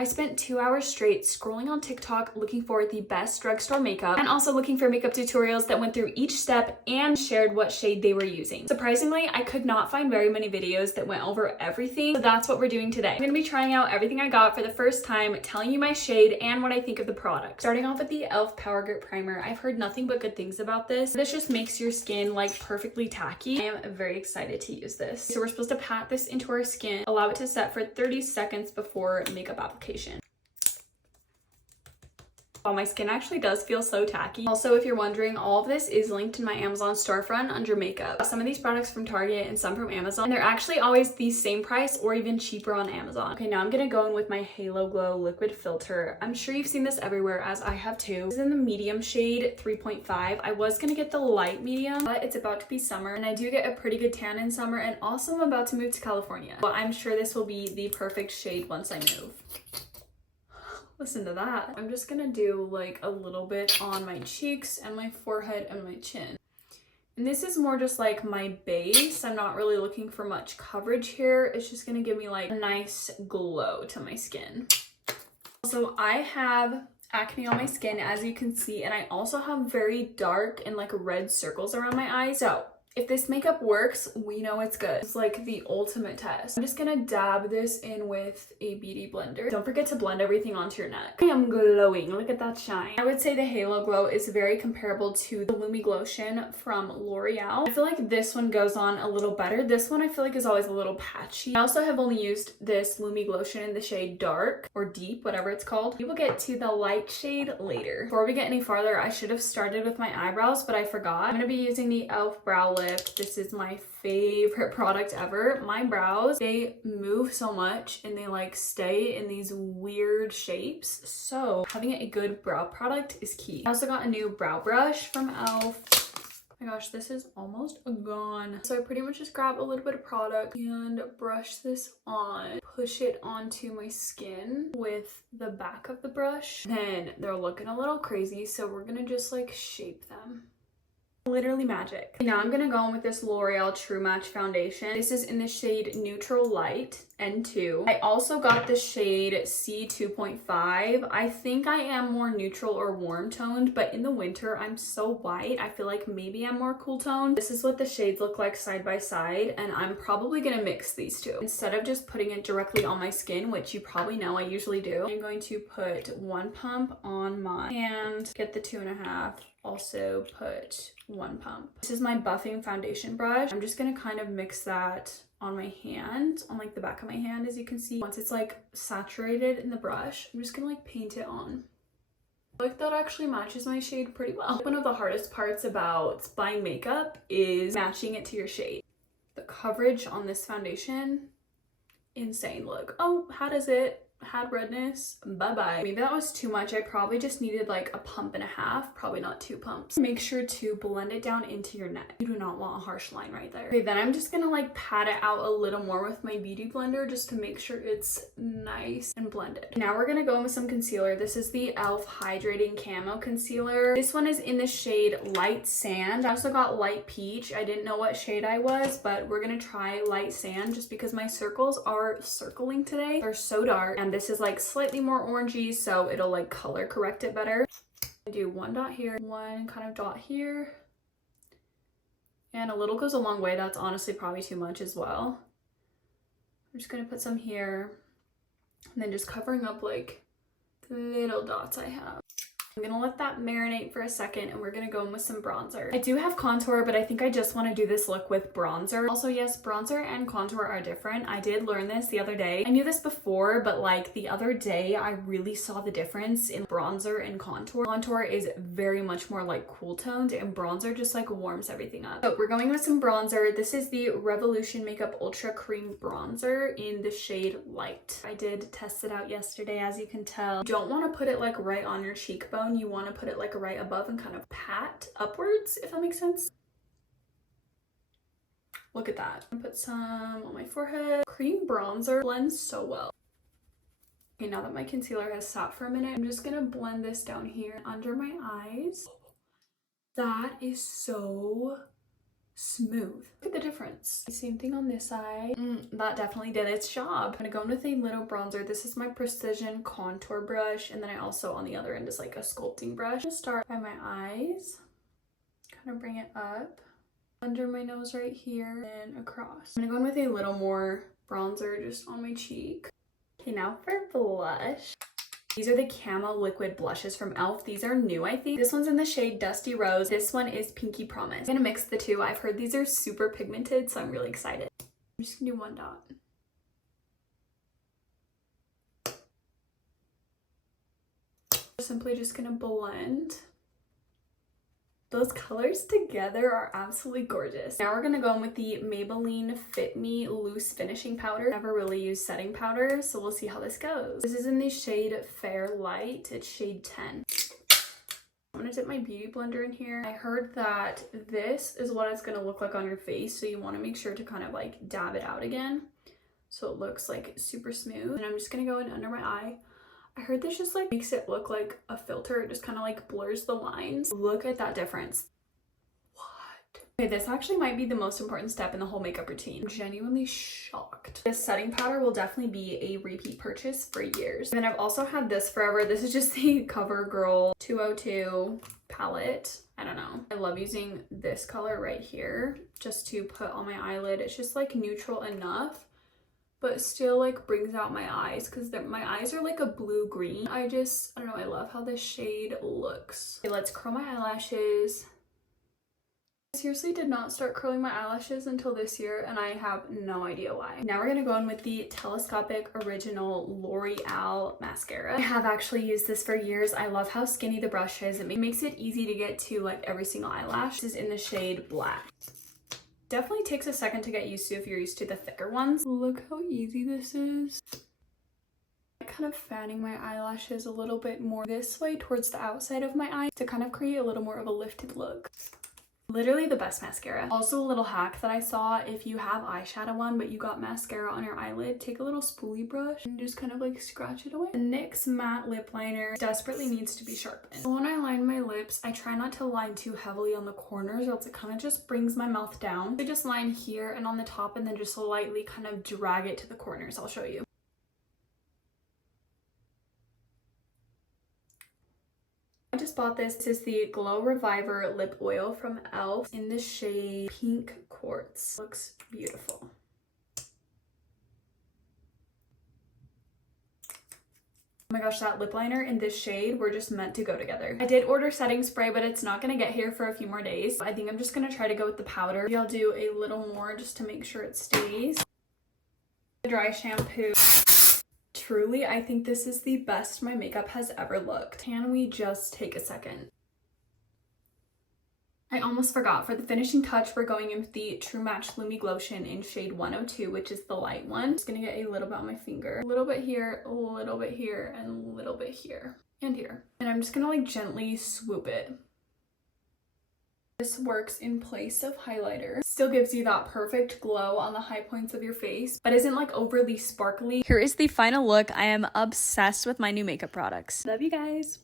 I spent 2 hours straight scrolling on TikTok looking for the best drugstore makeup and also looking for makeup tutorials that went through each step and shared what shade they were using. Surprisingly, I could not find very many videos that went over everything, so that's what we're doing today. I'm gonna be trying out everything I got for the first time, telling you my shade and what I think of the product. Starting off with the e.l.f. Power Grip Primer. I've heard nothing but good things about this. This just makes your skin like perfectly tacky. I am very excited to use this. So we're supposed to pat this into our skin, allow it to set for 30 seconds before makeup application. Wow, my skin actually does feel so tacky. Also, if you're wondering, all of this is linked in my Amazon storefront under makeup. Some of these products from Target and some from Amazon, and they're actually always the same price or even cheaper on Amazon. Okay, now I'm gonna go in with my Halo Glow liquid filter. I'm sure you've seen this everywhere, as I have too. This is in the medium shade 3.5. I was gonna get the light medium, but it's about to be summer, and I do get a pretty good tan in summer, and also I'm about to move to California. But I'm sure this will be the perfect shade once I move. Listen to that. I'm just gonna do like a little bit on my cheeks and my forehead and my chin. And this is more just like my base. I'm not really looking for much coverage here. It's just gonna give me like a nice glow to my skin. So I have acne on my skin, as you can see, and I also have very dark and like red circles around my eyes. So if this makeup works, we know it's good. It's like the ultimate test. I'm just gonna dab this in with a beauty blender. Don't forget to blend everything onto your neck. I am glowing. Look at that shine. I would say the Halo Glow is very comparable to the Lumi Glotion from L'Oreal. I feel like this one goes on a little better. This one I feel like is always a little patchy. I also have only used this Lumi Glotion in the shade Dark or Deep, whatever it's called. We will get to the light shade later. Before we get any farther, I should have started with my eyebrows, but I forgot. I'm gonna be using the e.l.f. Brow Lift. This is my favorite product ever. My brows, they move so much and they like stay in these weird shapes. So having a good brow product is key. I also got a new brow brush from e.l.f. Oh my gosh, this is almost gone. So I pretty much just grab a little bit of product and brush this on, push it onto my skin with the back of the brush. Then they're looking a little crazy, so we're gonna just like shape them. Literally magic. Now I'm gonna go in with this L'Oreal True Match foundation. This is in the shade Neutral Light N2. I also got the shade C2.5. I think I am more neutral or warm toned, but in the winter I'm so white. I feel like maybe I'm more cool toned. This is what the shades look like side by side, and I'm probably gonna mix these two. Instead of just putting it directly on my skin, which you probably know I usually do, I'm going to put one pump on my hand, get the 2.5, also put one pump. This is my buffing foundation brush. I'm just gonna kind of mix that on my hand, on like the back of my hand, as you can see. Once it's like saturated in the brush, I'm just gonna like paint it on. I feel like that actually matches my shade pretty well. One of the hardest parts about buying makeup is matching it to your shade. The coverage on this foundation, insane. Look, oh, how does it? Had redness, bye-bye. Maybe that was too much. I probably just needed like a pump and a half, probably not 2 pumps. Make sure to blend it down into your neck. You do not want a harsh line right there. Okay, then I'm just gonna like pat it out a little more with my beauty blender just to make sure it's nice and blended. Now we're gonna go in with some concealer. This is the e.l.f. Hydrating Camo Concealer. This one is in the shade Light Sand. I also got Light Peach. I didn't know what shade I was, but we're gonna try Light Sand just because my circles are circling today. They're so dark, and this is like slightly more orangey, so it'll like color correct it better. I do one dot here, one kind of dot here, and a little goes a long way. That's honestly probably too much as well. I'm just gonna put some here, and then just covering up like the little dots I have. I'm gonna let that marinate for a second, and we're gonna go in with some bronzer. I do have contour, but I think I just want to do this look with bronzer. Also, yes, bronzer and contour are different. I did learn this the other day. I knew this before, but like the other day, I really saw the difference in bronzer and contour. Contour is very much more like cool toned, and bronzer just like warms everything up. So we're going with some bronzer. This is the Revolution Makeup Ultra Cream Bronzer in the shade Light. I did test it out yesterday, as you can tell. You don't want to put it like right on your cheekbone. You want to put it like right above and kind of pat upwards, if that makes sense. Look at that. Put some on my forehead. Cream bronzer blends so well. Okay, now that my concealer has sat for a minute, I'm just gonna blend this down here under my eyes. That is so smooth. Look at the difference. Same thing on this side. That definitely did its job. I'm gonna go in with a little bronzer. This is my Precision contour brush, and then I also on the other end is like a sculpting brush. I'm gonna start by my eyes, kind of bring it up under my nose right here and across. I'm gonna go in with a little more bronzer just on my cheek. Okay, now for blush. These are the Camo Liquid Blushes from e.l.f. These are new, I think. This one's in the shade Dusty Rose. This one is Pinky Promise. I'm gonna mix the two. I've heard these are super pigmented, so I'm really excited. I'm just gonna do one dot. Simply just gonna blend. Those colors together are absolutely gorgeous. Now we're gonna go in with the Maybelline Fit Me Loose Finishing Powder. Never really used setting powder, so we'll see how this goes. This is in the shade Fair Light. It's shade 10. I'm gonna dip my beauty blender in here. I heard that this is what it's gonna look like on your face, so you wanna make sure to kind of like dab it out again so it looks like super smooth. And I'm just gonna go in under my eye. I heard this just like makes it look like a filter. It just kind of like blurs the lines. Look at that difference. What? Okay, this actually might be the most important step in the whole makeup routine. I'm genuinely shocked. This setting powder will definitely be a repeat purchase for years. And then I've also had this forever. This is just the CoverGirl 202 palette. I don't know. I love using this color right here just to put on my eyelid. It's just like neutral enough, but still like brings out my eyes because my eyes are like a blue-green. I don't know, I love how this shade looks. Okay, let's curl my eyelashes. I seriously did not start curling my eyelashes until this year, and I have no idea why. Now we're gonna go in with the Telescopic Original L'Oreal Mascara. I have actually used this for years. I love how skinny the brush is. It makes it easy to get to like every single eyelash. This is in the shade Black. Definitely takes a second to get used to if you're used to the thicker ones. Look how easy this is. Kind of fanning my eyelashes a little bit more this way towards the outside of my eye to kind of create a little more of a lifted look. Literally the best mascara. Also a little hack that I saw, if you have eyeshadow on but you got mascara on your eyelid, take a little spoolie brush and just kind of like scratch it away. The NYX matte lip liner desperately needs to be sharpened. When I line my lips, I try not to line too heavily on the corners or else it kind of just brings my mouth down. I just line here and on the top and then just lightly kind of drag it to the corners. I'll show you. I just bought this. This is the Glow Reviver Lip Oil from e.l.f. in the shade Pink Quartz. Looks beautiful. Oh my gosh, that lip liner in this shade were just meant to go together. I did order setting spray, but it's not gonna get here for a few more days. I think I'm just gonna try to go with the powder. Maybe I'll do a little more just to make sure it stays. The dry shampoo. Truly, I think this is the best my makeup has ever looked. Can we just take a second? I almost forgot. For the finishing touch, we're going in with the True Match Lumi Glotion in shade 102, which is the light one. Just gonna get a little bit on my finger. A little bit here, a little bit here, and a little bit here. And here. And I'm just gonna like gently swoop it. This works in place of highlighter. Still gives you that perfect glow on the high points of your face, but isn't like overly sparkly. Here is the final look. I am obsessed with my new makeup products. Love you guys.